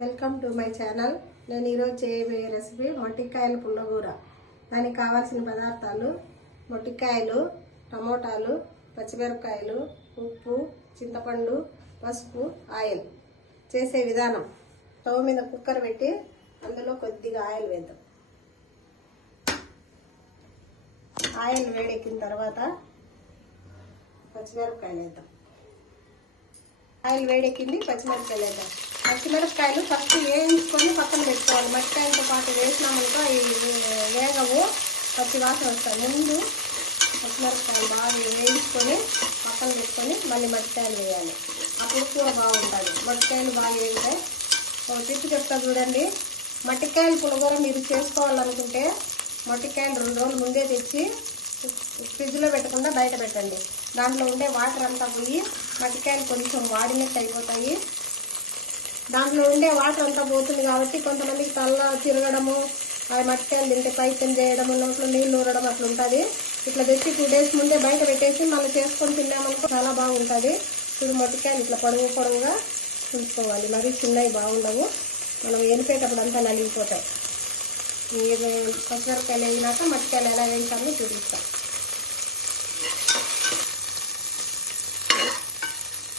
Welcome to my channel. నేను ఈరోజు చేయబోయే రెసిపీ మొట్టికాయల పుల్లగూర. దానికి కావాల్సిన పదార్థాలు మొట్టికాయలు టమోటాలు పచ్చిమిరపకాయలు ఉప్పు చింతపండు పసుపు ఆయిల్ చేసే విధానం. స్టవ్ మీద కుక్కర్ పెట్టి అందులో కొద్దిగా ఆయిల్ వేద్దాం. ఆయిల్ వేడెక్కిన తర్వాత పచ్చిమిరపకాయలు వేద్దాం. ఆయిల్ వేడెక్కింది పచ్చిమిరపకాయలు వేద్దాం. పచ్చిమిరపకాయలు ఫస్ట్ వేయించుకొని పక్కన పెట్టుకోవాలి. మిరపకాయలతో పాటు వేసినామనుకో అవి వేగవు పచ్చి వాసన వస్తాయి ముందు పచ్చిమిరపకాయలు బాగా వేయించుకొని పక్కన పెట్టుకొని మళ్ళీ మట్టికాయలు వేయాలి. అప్పుడు కూర బాగుంటుంది. మట్టికాయలు బాగా వేగుతాయి. ఒక చెప్తా చూడండి. మట్టికాయలు పులగూర మీరు చేసుకోవాలనుకుంటే మట్టికాయలు రెండు రోజులు ముందే తెచ్చి ఫ్రిడ్జ్లో పెట్టకుండా బయట పెట్టండి. దాంట్లో ఉండే వాటర్ అంతా పోయి మట్టికాయలు కొంచెం వాడినట్టు అయిపోతాయి. దాంట్లో ఉండే వాటర్ అంతా పోతుంది కాబట్టి కొంతమందికి తల్ల తిరగడము అవి మట్టికాయలు తింటే పైత్యం చేయడము నోట్లో నీళ్ళు ఊరడం అట్లా ఉంటుంది. ఇట్లా తెచ్చి టూ డేస్ ముందే బయట పెట్టేసి మనం చేసుకొని తిన్నామనుకో చాలా బాగుంటుంది. చూడు మట్టికాయలు ఇట్లా పొడవు పొడవుగా ఉంచుకోవాలి. మరి చిన్నవి బాగుండవు. మనం వెళ్ళిపోయేటప్పుడు అంతా నలిగిపోతాయి. మీరు పచ్చిమిరపకాయలు వేగినాక మట్టికాయలు ఎలా వేయించాలో చూపిస్తాం.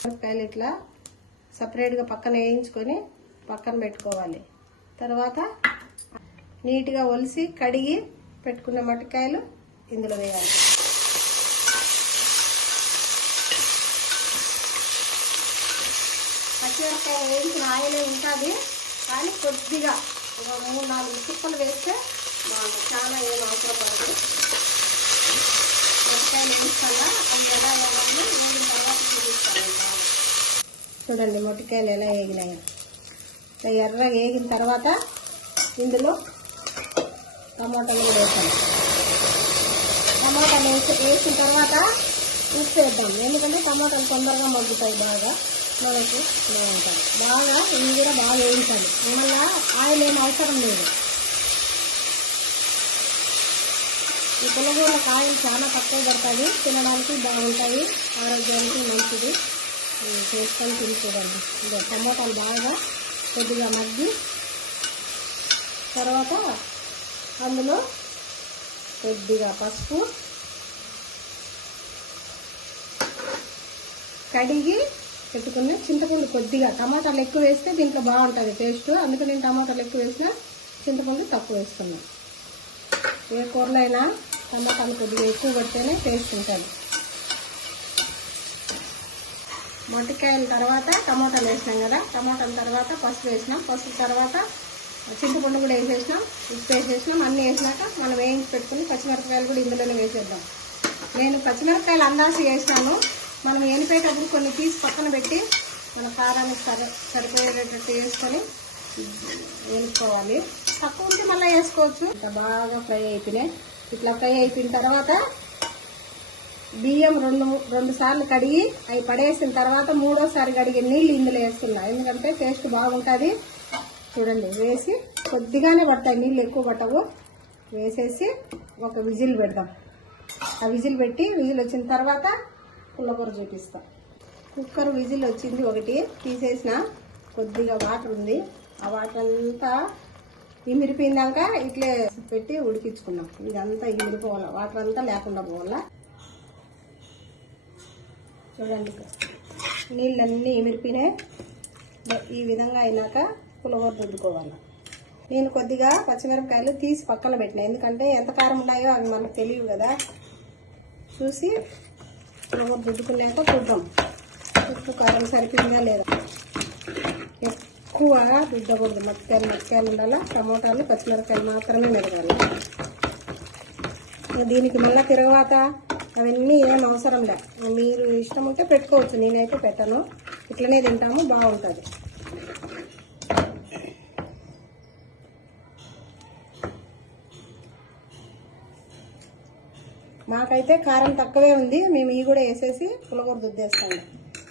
మిరపకాయలు ఇట్లా సపరేట్గా పక్కన వేయించుకొని పక్కన పెట్టుకోవాలి. తర్వాత నీట్గా ఒలిసి కడిగి పెట్టుకున్న మట్టికాయలు ఇందులో వేయాలి. పచ్చిమిరపకాయ వేయించిన ఆయిలే ఉంటుంది కానీ కొద్దిగా మూడు నాలుగు తిప్పలు వేస్తే బాగుంటుంది చాలా ఏం అవసరం పడుతుంది మిరపకాయలు వేయించాలా అవి ఎలా వేయాలని వేగిన తర్వాత చూపిస్తాను బాగా చూడండి మొట్టికాయలు ఎలా వేగినాయో ఎర్రగా వేగిన తర్వాత ఇందులో టమాటాలు కూడా వేసాను టమాటాలు వేసి వేసిన తర్వాత ఉప్పు వేద్దాం. ఎందుకంటే టమాటాలు తొందరగా మగ్గుతాయి బాగా. మనకి బాగుంటాయి. బాగా ఇవి కూడా బాగా వేయించాలి. మళ్ళీ ఆయిల్ ఏం అవసరం లేదు. ఈ పుల్లగూరలకు కాయలు చాలా తక్కువ పడతాయి. తినడానికి బాగుంటాయి. ఆరోగ్యానికి మంచిది. చేసుకొని తిని ఇదే టమోటాలు బాగా కొద్దిగా మగ్గి తర్వాత అందులో కొద్దిగా పసుపు కడిగి పెట్టుకున్న చింతపండు కొద్దిగా. టమాటాలు ఎక్కువ వేస్తే దీంట్లో బాగుంటుంది టేస్ట్. అందుకే నేను టమాటాలు ఎక్కువ వేసిన చింతపండు తక్కువ వేస్తున్నాను ఏ కూరలైనా టమాటాలు కొద్దిగా ఎక్కువ పడితేనే టేస్ట్ ఉంటుంది. మొట్టికాయల తర్వాత టమాటాలు వేసినాం కదా. టమాటాల తర్వాత పసుపు వేసినాం. పసుపు తర్వాత చింతపండు కూడా వేసేసినాం. ఉప్పు వేసేసినాం. అన్నీ వేసినాక మనం వేయించి పెట్టుకుని పచ్చిమిరపకాయలు కూడా ఇందులోనే వేసేద్దాం. నేను పచ్చిమిరపకాయలు అందాసి వేసినాను. మనం ఎనిపేటప్పుడు కొన్ని తీసి పక్కన పెట్టి మన కారానికి సరి సరిపోయేటట్టు వేసుకొని వేసుకోవాలి తక్కువ ఉంటే మళ్ళీ వేసుకోవచ్చు. ఇట్లా బాగా ఫ్రై అయిపోయినాయి. ఇట్లా ఫ్రై అయిపోయిన తర్వాత బియ్యం రెండు రెండు సార్లు కడిగి అవి పడేసిన తర్వాత మూడోసారి కడిగే నీళ్ళు ఇందులో వేస్తున్నా. ఎందుకంటే టేస్ట్ బాగుంటుంది. చూడండి వేసి కొద్దిగానే పడతాయి. నీళ్ళు ఎక్కువ పట్టవు. వేసేసి ఒక విజిల్ పెడదాం. ఆ విజిల్ పెట్టి విజిల్ వచ్చిన తర్వాత పుల్లకూర చూపిస్తాం. కుక్కర్ విజిల్ వచ్చింది ఒకటి. తీసేసిన కొద్దిగా వాటర్ ఉంది. ఆ వాటర్ అంతా ఇమిరిపోయిందాక ఇట్లే పెట్టి ఉడికించుకున్నాం. ఇదంతా ఇమిరిపోవాలి? వాటర్ అంతా లేకుండా పోవాలా? చూడండి. నీళ్ళన్నీ మిరిపినాయి ఈ విధంగా అయినాక పులగూర రుద్దుకోవాలి. నేను కొద్దిగా పచ్చిమిరపకాయలు తీసి పక్కన పెట్టిన. ఎందుకంటే ఎంత కారం ఉన్నాయో అవి మనకు తెలియవు కదా. చూసి పులగూర రుద్దుకున్నాక చూద్దాం ఉప్పు కారం సరిపోయిందా లేదా? ఎక్కువ రుద్దకూడదు. మక్కకాయలు మక్కకాయలు ఉండాలా? టమోటాలు పచ్చిమిరపకాయలు మాత్రమే మెరగాలి. దీనికి మళ్ళీ తిరగవాత అవన్నీ ఏం అవసరం లే. మీరు ఇష్టం ఉంటే పెట్టుకోవచ్చు. నేనైతే పెట్టను. ఇట్లనే తింటాము. బాగుంటుంది. మాకైతే కారం తక్కువే ఉంది. మేము ఇవి కూడా వేసేసి పులగూర దుద్దేస్తాము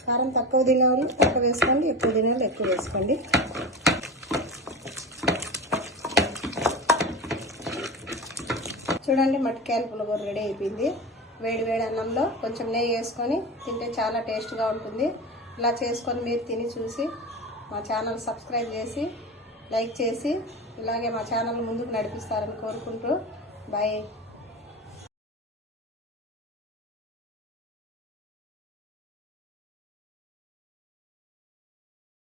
కారం తక్కువ తినేవాళ్ళు తక్కువ వేసుకోండి. ఎక్కువ తినేవాళ్ళు ఎక్కువ వేసుకోండి. చూడండి మట్టికాయల పులగూర రెడీ అయిపోయింది. వేడి వేడి అన్నంలో కొంచెం నెయ్యి వేసుకొని తింటే చాలా టేస్ట్గా ఉంటుంది. ఇలా చేసుకొని మీరు తిని చూసి మా ఛానల్ సబ్స్క్రైబ్ చేసి లైక్ చేసి ఇలాగే మా ఛానల్ ముందుకు నడిపిస్తారని కోరుకుంటూ బాయ్.